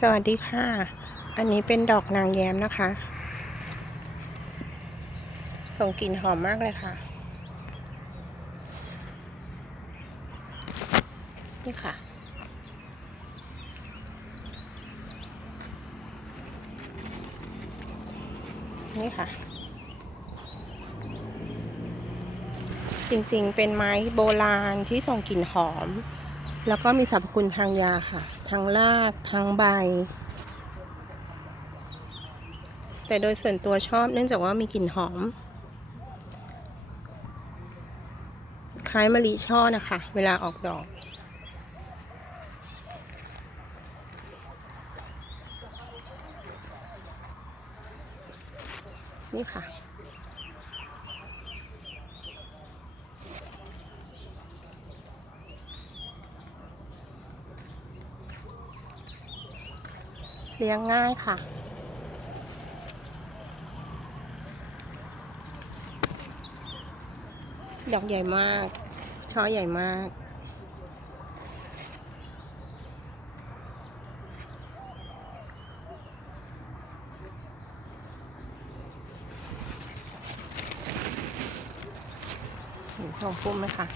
สวัสดีค่ะ อันนี้เป็นดอกนางแย้มนะคะ ส่งกลิ่นหอมมากเลยค่ะ นี่ค่ะ นี่ค่ะ จริงๆ เป็นไม้โบราณที่ส่งกลิ่นหอม แล้วก็มีสรรพคุณทางยาค่ะ ทั้งรากทั้งใบ แต่โดยส่วนตัวชอบเนื่องจากว่ามีกลิ่นหอม คล้ายมะลิช่อนะคะ เวลาออกดอกนี่ค่ะ เลี้ยงง่ายค่ะ ดอกใหญ่มาก ช่อใหญ่มาก เห็นทรงพุ่มไหมคะ